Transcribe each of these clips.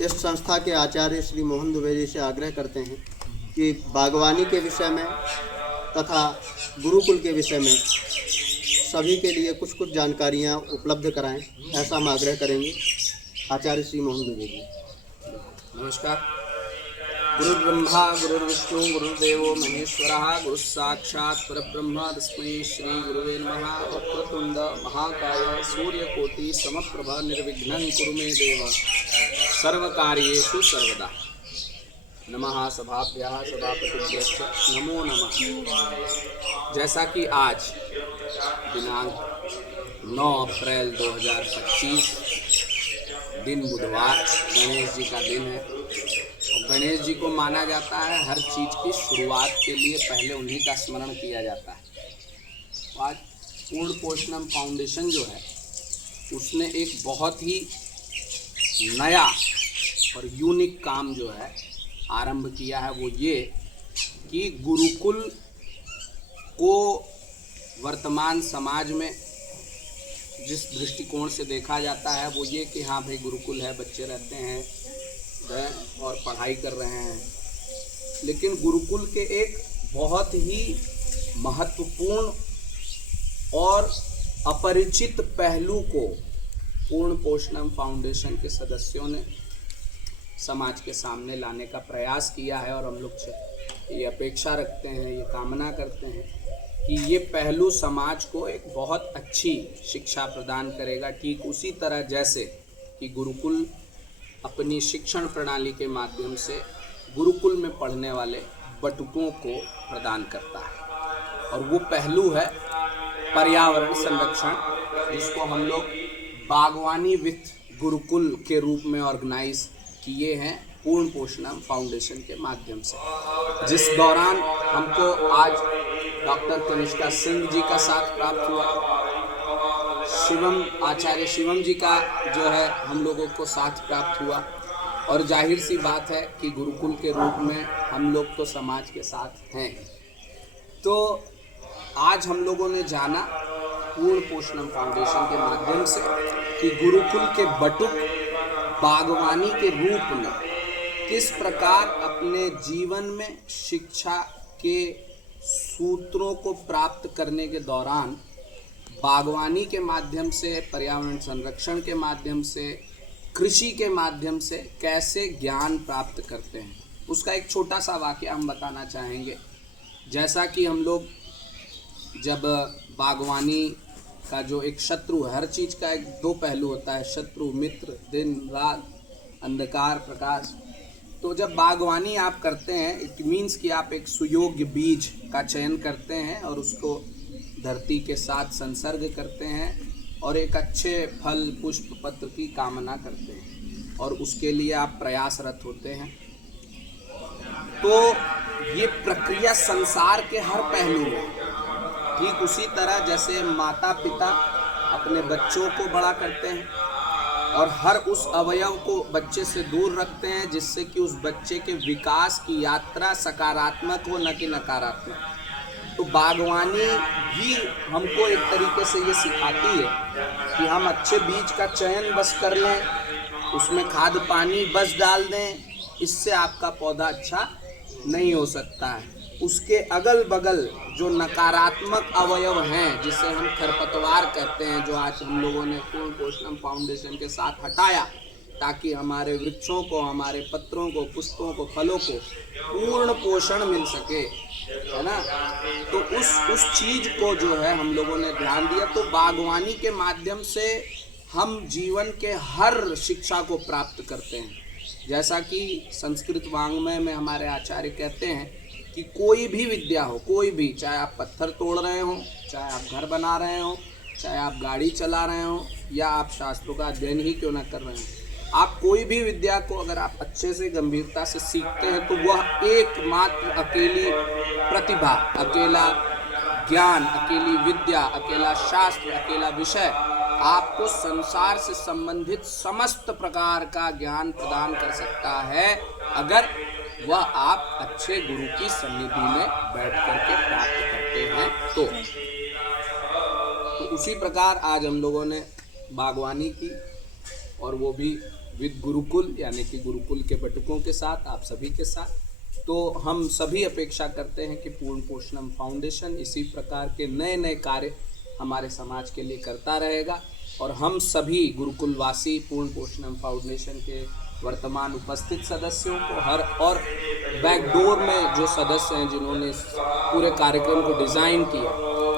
इस संस्था के आचार्य श्री मोहन दुबे जी से आग्रह करते हैं कि बागवानी के विषय में तथा गुरुकुल के विषय में सभी के लिए कुछ कुछ जानकारियाँ उपलब्ध कराएं, ऐसा हम आग्रह करेंगे। आचार्य श्री मोहन दुबे जी। नमस्कार। गुरुर्ब्रह्मा गुरुर्विष्णु गुरुर्देवो महेश्वरः, गुरुः साक्षात् परब्रह्म तस्मै श्री गुरुवे नमः। वक्रतुंड महाकाय सूर्यकोटि समप्रभ निर्विघ्नं कुरु मे देव सर्वकार्येषु सर्वदा। नमः सभाभ्यः सभापतिभ्यश्च नमो नमः। जैसा कि आज दिनांक 9 अप्रैल 2025 दिन बुधवार, गणेश जी का दिन है और गणेश जी को माना जाता है हर चीज़ की शुरुआत के लिए पहले उन्हीं का स्मरण किया जाता है। आज पूर्ण पोषणम फाउंडेशन जो है उसने एक बहुत ही नया और यूनिक काम जो है आरंभ किया है। वो ये कि गुरुकुल को वर्तमान समाज में जिस दृष्टिकोण से देखा जाता है वो ये कि हाँ भाई गुरुकुल है, बच्चे रहते हैं और पढ़ाई कर रहे हैं, लेकिन गुरुकुल के एक बहुत ही महत्वपूर्ण और अपरिचित पहलू को पूर्ण पोषणम फाउंडेशन के सदस्यों ने समाज के सामने लाने का प्रयास किया है। और हम लोग से ये अपेक्षा रखते हैं, ये कामना करते हैं कि ये पहलू समाज को एक बहुत अच्छी शिक्षा प्रदान करेगा। ठीक उसी तरह जैसे कि गुरुकुल अपनी शिक्षण प्रणाली के माध्यम से गुरुकुल में पढ़ने वाले बटुकों को प्रदान करता है, और वो पहलू है पर्यावरण संरक्षण, जिसको हम लोग बागवानी विथ गुरुकुल के रूप में ऑर्गेनाइज किए हैं पूर्ण पोषणम फाउंडेशन के माध्यम से। जिस दौरान हमको आज डॉक्टर कनिष्का सिंह जी का साथ प्राप्त हुआ, आचार्य शिवम जी का जो है हम लोगों को साथ प्राप्त हुआ, और जाहिर सी बात है कि गुरुकुल के रूप में हम लोग तो समाज के साथ हैं। तो आज हम लोगों ने जाना पूर्ण पोषणम फाउंडेशन के माध्यम से कि गुरुकुल के बटुक बागवानी के रूप में किस प्रकार अपने जीवन में शिक्षा के सूत्रों को प्राप्त करने के दौरान बागवानी के माध्यम से, पर्यावरण संरक्षण के माध्यम से, कृषि के माध्यम से कैसे ज्ञान प्राप्त करते हैं, उसका एक छोटा सा वाकया हम बताना चाहेंगे। जैसा कि हम लोग जब बागवानी का जो एक शत्रु, हर चीज़ का एक दो पहलू होता है, शत्रु मित्र, दिन रात, अंधकार प्रकाश। तो जब बागवानी आप करते हैं, इट मीन्स कि आप एक सुयोग्य बीज का चयन करते हैं और उसको धरती के साथ संसर्ग करते हैं और एक अच्छे फल पुष्प पत्र की कामना करते हैं, और उसके लिए आप प्रयासरत होते हैं। तो ये प्रक्रिया संसार के हर पहलू में, ठीक उसी तरह जैसे माता पिता अपने बच्चों को बड़ा करते हैं और हर उस अवयव को बच्चे से दूर रखते हैं जिससे कि उस बच्चे के विकास की यात्रा सकारात्मक हो, न कि नकारात्मक। तो बागवानी भी हमको एक तरीके से ये सिखाती है कि हम अच्छे बीज का चयन बस कर लें, उसमें खाद पानी बस डाल दें, इससे आपका पौधा अच्छा नहीं हो सकता है। उसके अगल बगल जो नकारात्मक अवयव हैं, जिसे हम खरपतवार कहते हैं, जो आज हम लोगों ने पूर्ण पोषणम फाउंडेशन के साथ हटाया ताकि हमारे वृक्षों को, हमारे पत्रों को, पुष्पों को, फलों को पूर्ण पोषण मिल सके, है ना। तो उस चीज़ को जो है हम लोगों ने ध्यान दिया। तो बागवानी के माध्यम से हम जीवन के हर शिक्षा को प्राप्त करते हैं। जैसा कि संस्कृत वाङ्मय में हमारे आचार्य कहते हैं कि कोई भी विद्या हो, कोई भी, चाहे आप पत्थर तोड़ रहे हो, चाहे आप घर बना रहे हो, चाहे आप गाड़ी चला रहे हो, या आप शास्त्रों का अध्ययन ही क्यों ना कर रहे हो, आप कोई भी विद्या को अगर आप अच्छे से गंभीरता से सीखते हैं तो वह एकमात्र अकेली प्रतिभा, अकेला ज्ञान, अकेली विद्या, अकेला शास्त्र, अकेला विषय आपको संसार से संबंधित समस्त प्रकार का ज्ञान प्रदान कर सकता है, अगर वह आप अच्छे गुरु की सन्निधि में बैठ करके प्राप्त करते हैं। तो उसी प्रकार आज हम लोगों ने बागवानी की, और वो भी विद गुरुकुल, यानी कि गुरुकुल के बटुकों के साथ, आप सभी के साथ। तो हम सभी अपेक्षा करते हैं कि पूर्ण पोषणम फाउंडेशन इसी प्रकार के नए नए कार्य हमारे समाज के लिए करता रहेगा, और हम सभी गुरुकुलवासी पूर्ण पोषणम फाउंडेशन के वर्तमान उपस्थित सदस्यों को और बैकडोर में जो सदस्य हैं जिन्होंने इस पूरे कार्यक्रम को डिज़ाइन किया,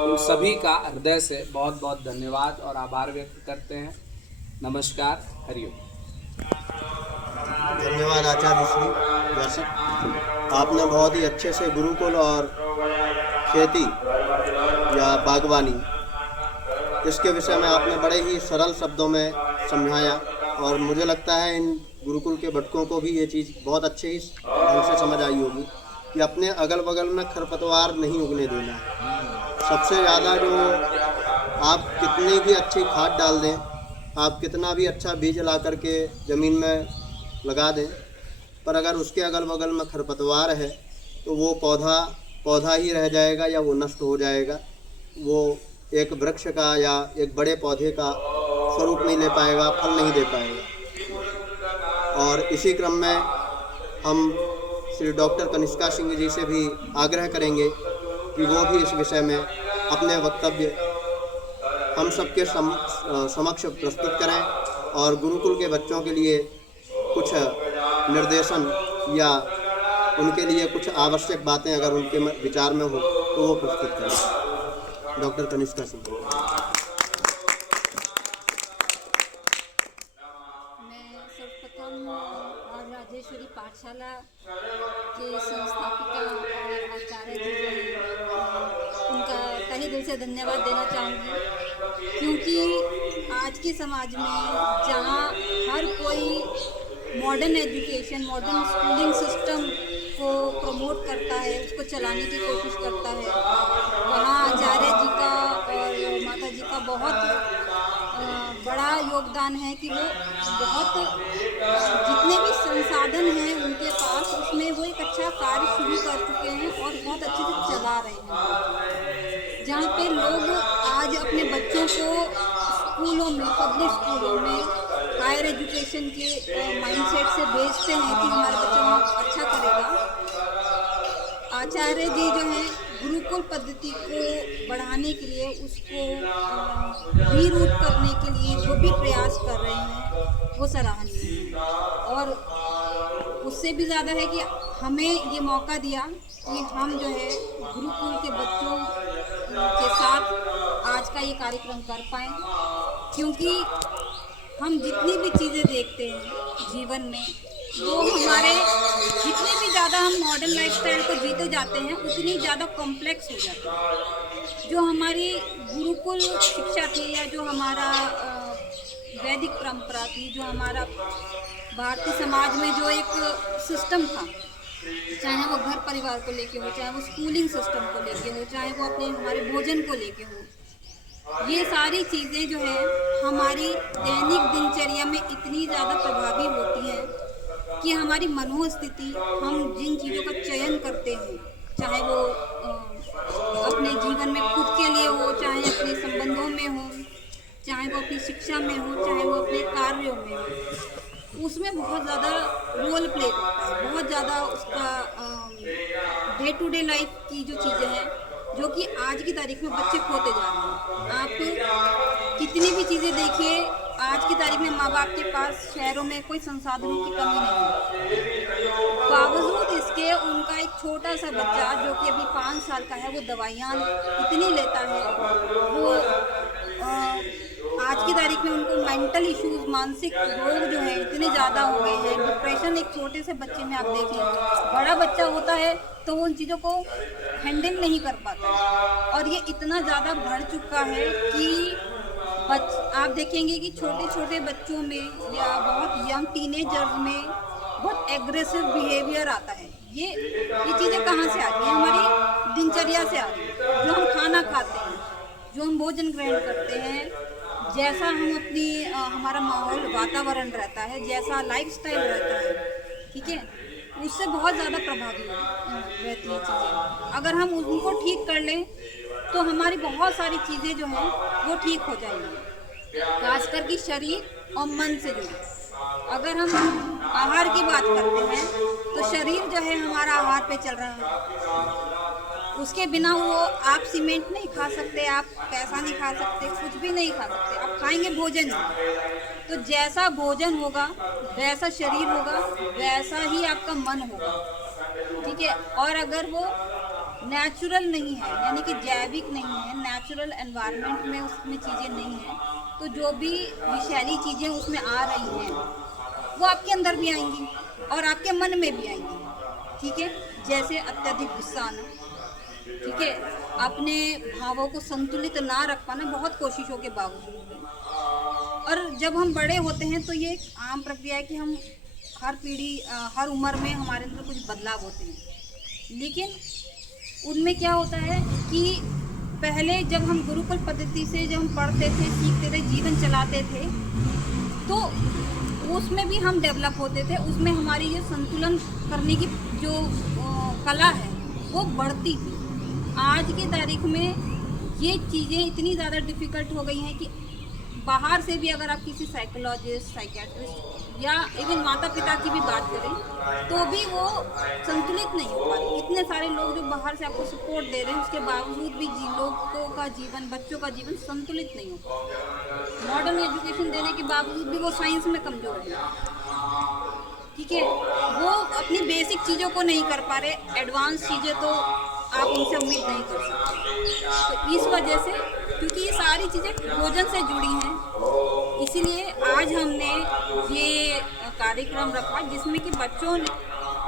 उन सभी का हृदय से बहुत बहुत धन्यवाद और आभार व्यक्त करते हैं। नमस्कार, हरिओम। धन्यवाद आचार्य श्री। वैसे आपने बहुत ही अच्छे से गुरुकुल और खेती या बागवानी इसके विषय में आपने बड़े ही सरल शब्दों में समझाया, और मुझे लगता है इन गुरुकुल के बटकों को भी ये चीज़ बहुत अच्छे ही ढंग से समझ आई होगी कि अपने अगल बगल में खरपतवार नहीं उगने देना है। सबसे ज़्यादा जो आप कितनी भी अच्छी खाद डाल दें, आप कितना भी अच्छा बीज ला करके ज़मीन में लगा दें, पर अगर उसके अगल बगल में खरपतवार है तो वो पौधा ही रह जाएगा या वो नष्ट हो जाएगा। वो एक वृक्ष का या एक बड़े पौधे का स्वरूप नहीं ले पाएगा, फल नहीं दे पाएगा। और इसी क्रम में हम श्री डॉक्टर कनिष्का सिंह जी से भी आग्रह करेंगे कि वो भी इस विषय में अपने वक्तव्य हम सबके समक्ष प्रस्तुत करें, और गुरुकुल के बच्चों के लिए कुछ निर्देशन या उनके लिए कुछ आवश्यक बातें अगर उनके विचार में हो तो वो प्रस्तुत करें। डॉक्टर कनिष्का सिंह। मैं सर्वप्रथम आज राजेश्वरी पाठशाला के संस्थापिका और आचार्य जी जो हैं उनका तहे दिल से धन्यवाद देना चाहूँगी, क्योंकि आज के समाज में जहाँ हर कोई modern education, modern schooling system को प्रमोट करता है, उसको चलाने की कोशिश करता है, वहाँ आचार्य जी का और माता जी का बहुत बड़ा योगदान है कि वो बहुत जितने भी संसाधन हैं उनके पास, उसमें वो एक अच्छा कार्य शुरू कर चुके हैं और बहुत अच्छे से चला रहे हैं। जहाँ पे लोग आज अपने बच्चों को स्कूलों में, पब्लिक स्कूलों में हायर एजुकेशन के माइंडसेट से भेजते हैं कि हमारा बच्चा वहाँ अच्छा करेगा। आचार्य जी जो हैं गुरुकुल पद्धति को बढ़ाने के लिए, उसको रीरूट करने के लिए जो भी प्रयास कर रहे हैं वो सराहनीय है, और उससे भी ज़्यादा है कि हमें ये मौका दिया कि हम जो है गुरुकुल के बच्चों के साथ आज का ये कार्यक्रम कर पाएँ, क्योंकि हम जितनी भी चीज़ें देखते हैं जीवन में, वो हमारे जितने भी ज़्यादा हम मॉडर्न लाइफस्टाइल को जीते जाते हैं उतनी ज़्यादा कॉम्प्लेक्स हो जाता है। जो हमारी गुरुकुल शिक्षा थी, या जो हमारा वैदिक परंपरा थी, जो हमारा भारतीय समाज में जो एक सिस्टम था, चाहे वो घर परिवार को लेके हो, चाहे वो स्कूलिंग सिस्टम को लेके हो, चाहे वो अपने हमारे भोजन को लेके हो, ये सारी चीज़ें जो है हमारी दैनिक दिनचर्या में इतनी ज़्यादा प्रभावी होती हैं कि हमारी मनोस्थिति, हम जिन चीज़ों का चयन करते हैं, चाहे वो अपने जीवन में खुद के लिए हो, चाहे अपने संबंधों में हो, चाहे वो अपनी शिक्षा में हो, चाहे वो अपने कार्यों में हो, उसमें बहुत ज़्यादा रोल प्ले करता है। बहुत ज़्यादा उसका डे टू डे लाइफ की जो चीज़ें हैं, जो कि आज की तारीख में बच्चे खोते जा रहे हैं। आप कितनी भी चीज़ें देखिए, आज की तारीख में माँ बाप के पास शहरों में कोई संसाधनों की कमी नहीं है, बावजूद इसके उनका एक छोटा सा बच्चा जो कि अभी 5 साल का है, वो दवाइयाँ इतनी लेता है, वो आज की तारीख में उनको मेंटल इश्यूज, मानसिक रोग जो है इतने ज़्यादा हो गए हैं। डिप्रेशन एक छोटे से बच्चे में आप देखें, बड़ा बच्चा होता है तो वो उन चीज़ों को हैंडल नहीं कर पाता है, और ये इतना ज़्यादा बढ़ चुका है कि आप देखेंगे कि छोटे छोटे बच्चों में या बहुत यंग टीनेजर्स में बहुत एग्रेसिव बिहेवियर आता है। ये चीज़ें कहाँ से आ रही हैं? हमारी दिनचर्या से आ रही है। जो हम खाना खाते हैं, जो हम भोजन ग्रहण करते हैं, जैसा हम अपनी हमारा माहौल, वातावरण रहता है, जैसा लाइफस्टाइल रहता है, ठीक है, उससे बहुत ज़्यादा प्रभावी रहती है चीज़ें। अगर हम उनको ठीक कर लें तो हमारी बहुत सारी चीज़ें जो हैं वो ठीक हो जाएंगी, खासकर कि शरीर और मन से जुड़ी। अगर हम आहार की बात करते हैं तो शरीर जो है हमारा आहार पे चल रहा है। उसके बिना वो आप सीमेंट नहीं खा सकते, आप पैसा नहीं खा सकते, कुछ भी नहीं खा सकते। आप खाएंगे भोजन ही। तो जैसा भोजन होगा वैसा शरीर होगा, वैसा ही आपका मन होगा, ठीक है। और अगर वो नेचुरल नहीं है, यानी कि जैविक नहीं है, नेचुरल एनवायरनमेंट में उसमें चीज़ें नहीं हैं, तो जो भी विषैली चीज़ें उसमें आ रही हैं वो आपके अंदर भी आएंगी और आपके मन में भी आएंगी, ठीक है। जैसे अत्यधिक गुस्सा आना, ठीक है, अपने भावों को संतुलित ना रख पाना बहुत कोशिशों के बावजूद भी। और जब हम बड़े होते हैं तो ये एक आम प्रक्रिया है कि हम हर पीढ़ी हर उम्र में हमारे अंदर कुछ बदलाव होते हैं, लेकिन उनमें क्या होता है कि पहले जब हम गुरुकुल पद्धति से जब हम पढ़ते थे, सीखते थे, जीवन चलाते थे, तो उसमें भी हम डेवलप होते थे। उसमें हमारी ये संतुलन करने की जो कला है वो बढ़ती थी। आज की तारीख में ये चीज़ें इतनी ज़्यादा डिफ़िकल्ट हो गई हैं कि बाहर से भी अगर आप किसी साइकोलॉजिस्ट, साइकेट्रिस्ट या इवन माता पिता की भी बात करें तो भी वो संतुलित नहीं हो पा रही। इतने सारे लोग जो बाहर से आपको सपोर्ट दे रहे हैं, उसके बावजूद भी लोगों का जीवन, बच्चों का जीवन संतुलित नहीं हो पा रहा। मॉडर्न एजुकेशन देने के बावजूद भी वो साइंस में कमज़ोर है, ठीक है। वो अपनी बेसिक चीज़ों को नहीं कर पा रहे, एडवांस चीज़ें तो आप उनसे उम्मीद नहीं कर सकते। तो इस वजह से, क्योंकि ये सारी चीज़ें भोजन से जुड़ी हैं, इसीलिए आज हमने ये कार्यक्रम रखा जिसमें कि बच्चों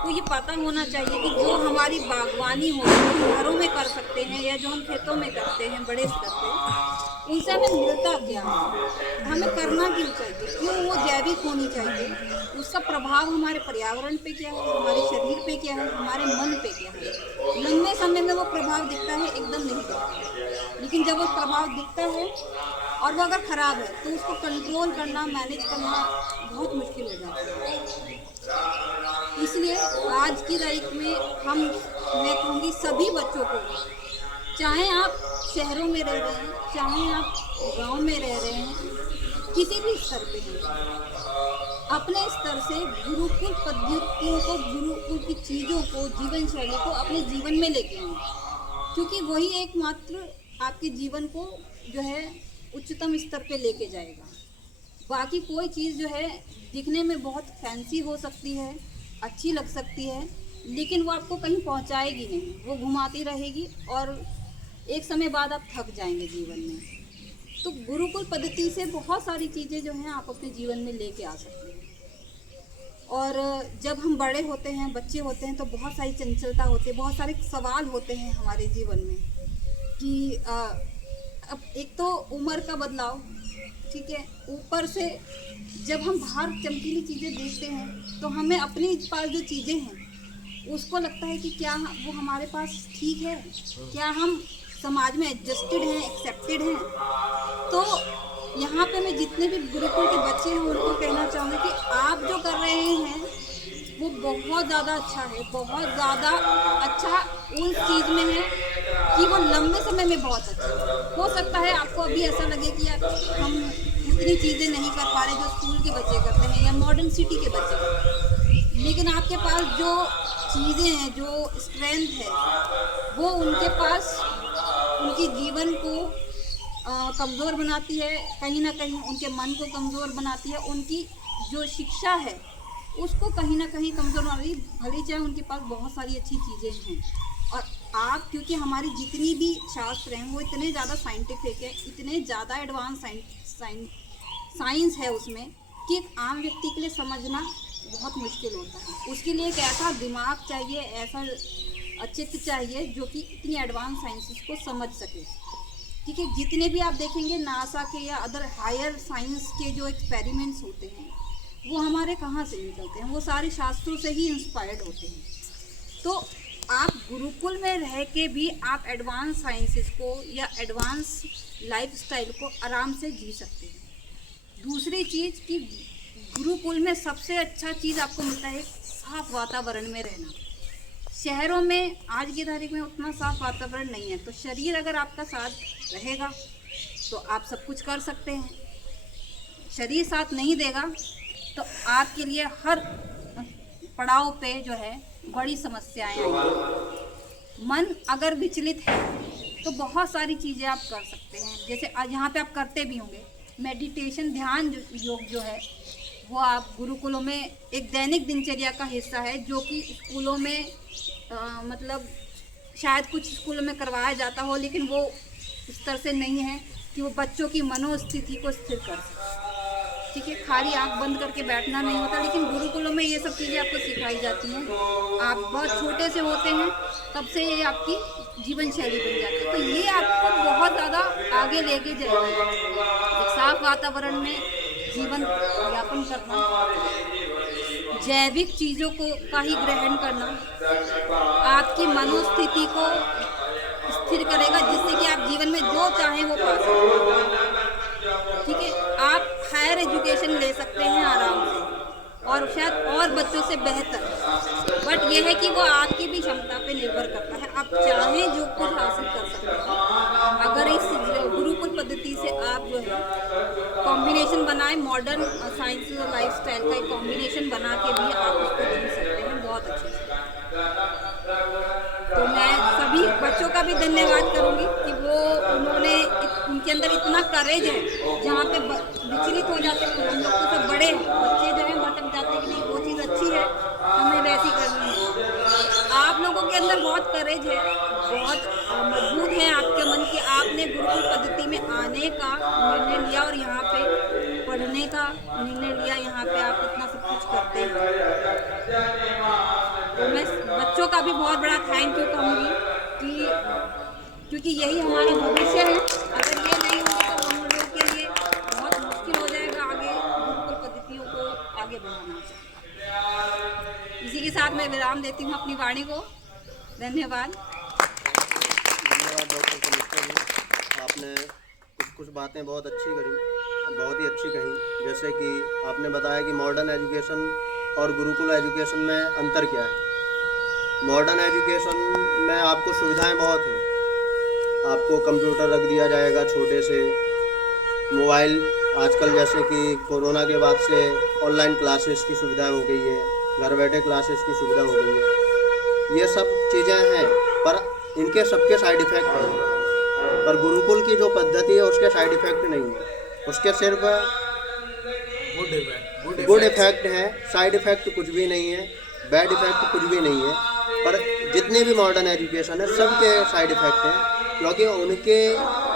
को ये पता होना चाहिए कि जो हमारी बागवानी हो, जो घरों में कर सकते हैं या जो हम खेतों में करते हैं बड़े स्तर पे, उनसे हमें मिलता क्या है, हमें करना क्यों चाहिए, क्यों वो जैविक होनी चाहिए, उसका प्रभाव हमारे पर्यावरण पे क्या है, हमारे शरीर पे क्या है, हमारे मन पे क्या है। लंबे समय में वो प्रभाव दिखता है, एकदम नहीं दिखता, लेकिन जब वो प्रभाव दिखता है और वो अगर ख़राब है तो उसको कंट्रोल करना, मैनेज करना बहुत मुश्किल हो जाता है। इसलिए आज की तारीख में मैं कहूँगी सभी बच्चों को, चाहे आप शहरों में रह रहे हैं, चाहे आप गांव में रह रहे हैं, किसी भी स्तर पे हैं, अपने स्तर से गुरुकुल पद्धतियों को, गुरुकुल की चीज़ों को, जीवन शैली को अपने जीवन में लेके आएं, क्योंकि वही एकमात्र आपके जीवन को जो है उच्चतम स्तर पे लेके जाएगा। बाकी कोई चीज़ जो है दिखने में बहुत फैंसी हो सकती है, अच्छी लग सकती है, लेकिन वो आपको कहीं पहुंचाएगी नहीं, वो घुमाती रहेगी और एक समय बाद आप थक जाएंगे जीवन में। तो गुरुकुल पद्धति से बहुत सारी चीज़ें जो हैं आप अपने जीवन में लेके आ सकते हैं। और जब हम बड़े होते हैं, बच्चे होते हैं, तो बहुत सारी चंचलता होती है, बहुत सारे सवाल होते हैं हमारे जीवन में कि अब एक तो उम्र का बदलाव, ठीक है, ऊपर से जब हम बाहर चमकीली चीज़ें देखते हैं तो हमें अपने पास जो चीज़ें हैं उसको लगता है कि क्या वो हमारे पास ठीक है, क्या हम समाज में एडजस्टेड हैं, एक्सेप्टेड हैं। तो यहाँ पे मैं जितने भी गुरुकुल के बच्चे हैं उनको कहना चाहूँगी कि आप जो कर रहे हैं वो बहुत ज़्यादा अच्छा है, बहुत ज़्यादा अच्छा उस चीज़ में है कि वो लंबे समय में बहुत अच्छा है। हो सकता है आपको अभी ऐसा लगे कि यार हम उतनी चीज़ें नहीं कर पा रहे जो स्कूल के बच्चे करते हैं या मॉडर्न सिटी के बच्चे करते हैं, लेकिन आपके पास जो चीज़ें हैं, जो स्ट्रेंथ है, वो उनके पास उनके जीवन को कमज़ोर बनाती है, कहीं ना कहीं उनके मन को कमज़ोर बनाती है, उनकी जो शिक्षा है उसको कहीं ना कहीं कमज़ोर बना रही है, भले चाहे उनके पास बहुत सारी अच्छी चीज़ें हैं। और आप, क्योंकि हमारी जितनी भी शास्त्र हैं वो इतने ज़्यादा साइंटिफिक है, इतने ज़्यादा एडवांस साइंस है उसमें कि एक आम व्यक्ति के लिए समझना बहुत मुश्किल होता है। उसके लिए एक ऐसा दिमाग चाहिए, ऐसा चित्त चाहिए जो कि इतनी एडवांस साइंसेस को समझ सके, ठीक है। जितने भी आप देखेंगे नासा के या अदर हायर साइंस के जो एक्सपेरिमेंट्स होते हैं वो हमारे कहाँ से निकलते हैं, वो सारे शास्त्रों से ही इंस्पायर्ड होते हैं। तो आप गुरुकुल में रह के भी आप एडवांस साइंसेस को या एडवांस लाइफस्टाइल को आराम से जी सकते हैं। दूसरी चीज़ कि गुरुकुल में सबसे अच्छा चीज़ आपको मिलता है साफ वातावरण में रहना। शहरों में आज की तारीख में उतना साफ वातावरण नहीं है, तो शरीर अगर आपका साथ रहेगा तो आप सब कुछ कर सकते हैं। शरीर साथ नहीं देगा तो आपके लिए हर पड़ाव पे जो है बड़ी समस्याएं आएंगी। मन अगर विचलित है तो बहुत सारी चीज़ें आप कर सकते हैं, जैसे आज यहाँ पे आप करते भी होंगे मेडिटेशन, ध्यान योग जो है वो आप गुरुकुलों में एक दैनिक दिनचर्या का हिस्सा है, जो कि स्कूलों में मतलब शायद कुछ स्कूलों में करवाया जाता हो, लेकिन वो उस तरह से नहीं है कि वो बच्चों की मनोस्थिति को स्थिर कर सके। ठीक है, खाली आँख बंद करके बैठना नहीं होता, लेकिन गुरुकुलों में ये सब चीज़ें आपको सिखाई जाती हैं। आप बहुत छोटे से होते हैं तब से ये आपकी जीवन शैली बन जाती है, तो ये आपको बहुत ज़्यादा आगे लेके जाएगी। एक साफ वातावरण में जीवन यापन करना, जैविक चीज़ों का ही ग्रहण करना आपकी मनोस्थिति को स्थिर करेगा, जिससे कि आप जीवन में जो चाहें वो पा सकें। ठीक है, आप हायर एजुकेशन ले सकते हैं आराम से, और शायद और बच्चों से बेहतर, बट यह है कि वो आपकी भी क्षमता पे निर्भर करता है। आप चाहें जो कुछ हासिल कर सकते हैं अगर इस गुरुकुल पद्धति से आप जो है कॉम्बिनेशन बनाए, मॉडर्न साइंस और लाइफस्टाइल का एक कॉम्बिनेशन बना के भी आप उसको जी सकते हैं बहुत अच्छे से। तो मैं सभी बच्चों का भी धन्यवाद करूंगी कि वो उनके अंदर इतना करेज है, जहाँ पे विचलित हो जाते हैं हम लोग, तो सब बड़े बच्चे जो हैं भटक जाते हैं कि नहीं वो चीज़ अच्छी है हमें वैसी करनी है। आप लोगों के अंदर बहुत करेज है, बहुत मजबूत है आपके मन की, आपने गुरुकुल पद्धति में आने का निर्णय लिया और यहाँ पे पढ़ने का निर्णय लिया, यहाँ पे आप इतना सब कुछ करते हैं। तो मैं बच्चों का भी बहुत बड़ा थैंक यू कहूँगी कि क्योंकि यही हमारा भविष्य है। अगर ये नहीं होगा तो हम लोगों के लिए बहुत मुश्किल हो जाएगा आगे गुरुकुल पद्धतियों को आगे बढ़ाना। इसी के साथ मैं विराम देती हूँ अपनी वाणी को। धन्यवाद। धन्यवाद डॉक्टर कनिष्का जी, आपने कुछ बातें बहुत अच्छी करी, बहुत ही अच्छी कही। जैसे कि आपने बताया कि मॉडर्न एजुकेशन और गुरुकुल एजुकेशन में अंतर क्या है। मॉडर्न एजुकेशन में आपको सुविधाएं बहुत हैं, आपको कंप्यूटर रख दिया जाएगा छोटे से, मोबाइल आजकल जैसे कि कोरोना के बाद से ऑनलाइन क्लासेस की सुविधा हो गई है, घर बैठे क्लासेस की सुविधा हो गई है। ये सब चीज़ें हैं, पर इनके सबके साइड इफ़ेक्ट हैं। पर गुरुकुल की जो पद्धति है उसके साइड इफ़ेक्ट नहीं है, उसके सिर्फ गुड इफ़ेक्ट हैं। साइड इफ़ेक्ट कुछ भी नहीं है, बैड इफ़ेक्ट कुछ भी नहीं है। पर जितने भी मॉडर्न एजुकेशन है सबके साइड इफ़ेक्ट हैं, क्योंकि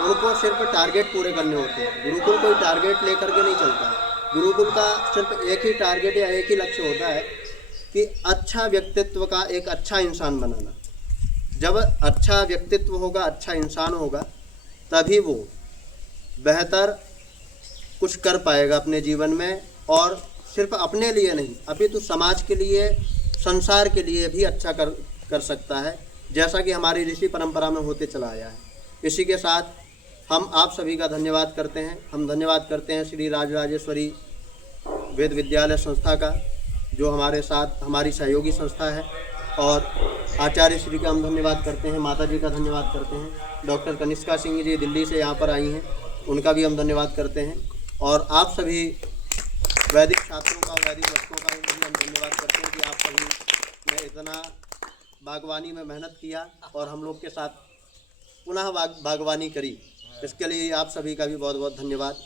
उनको सिर्फ टारगेट पूरे करने होते हैं। गुरुकुल कोई टारगेट लेकर के नहीं चलता है। गुरुकुल का सिर्फ एक ही टारगेट या एक ही लक्ष्य होता है कि अच्छा व्यक्तित्व का एक अच्छा इंसान बनाना। जब अच्छा व्यक्तित्व होगा, अच्छा इंसान होगा, तभी वो बेहतर कुछ कर पाएगा अपने जीवन में, और सिर्फ अपने लिए नहीं अपितु समाज के लिए, संसार के लिए भी अच्छा कर सकता है, जैसा कि हमारी ऋषि परंपरा में होते चला आया है। इसी के साथ हम आप सभी का धन्यवाद करते हैं। हम धन्यवाद करते हैं श्री राजराजेश्वरी वेद विद्यालय संस्था का, जो हमारे साथ हमारी सहयोगी संस्था है, और आचार्य श्री का हम धन्यवाद करते हैं, माता जी का धन्यवाद करते हैं। डॉक्टर कनिष्का सिंह जी दिल्ली से यहाँ पर आई हैं, उनका भी हम धन्यवाद करते हैं। और आप सभी वैदिक छात्रों का, वैदिक बच्चों का भी हम धन्यवाद करते हैं कि आप सभी ने इतना बागवानी में मेहनत किया और हम लोग के साथ पुनः बागवानी करी। इसके लिए आप सभी का भी बहुत बहुत धन्यवाद।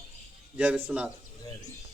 जय विश्वनाथ।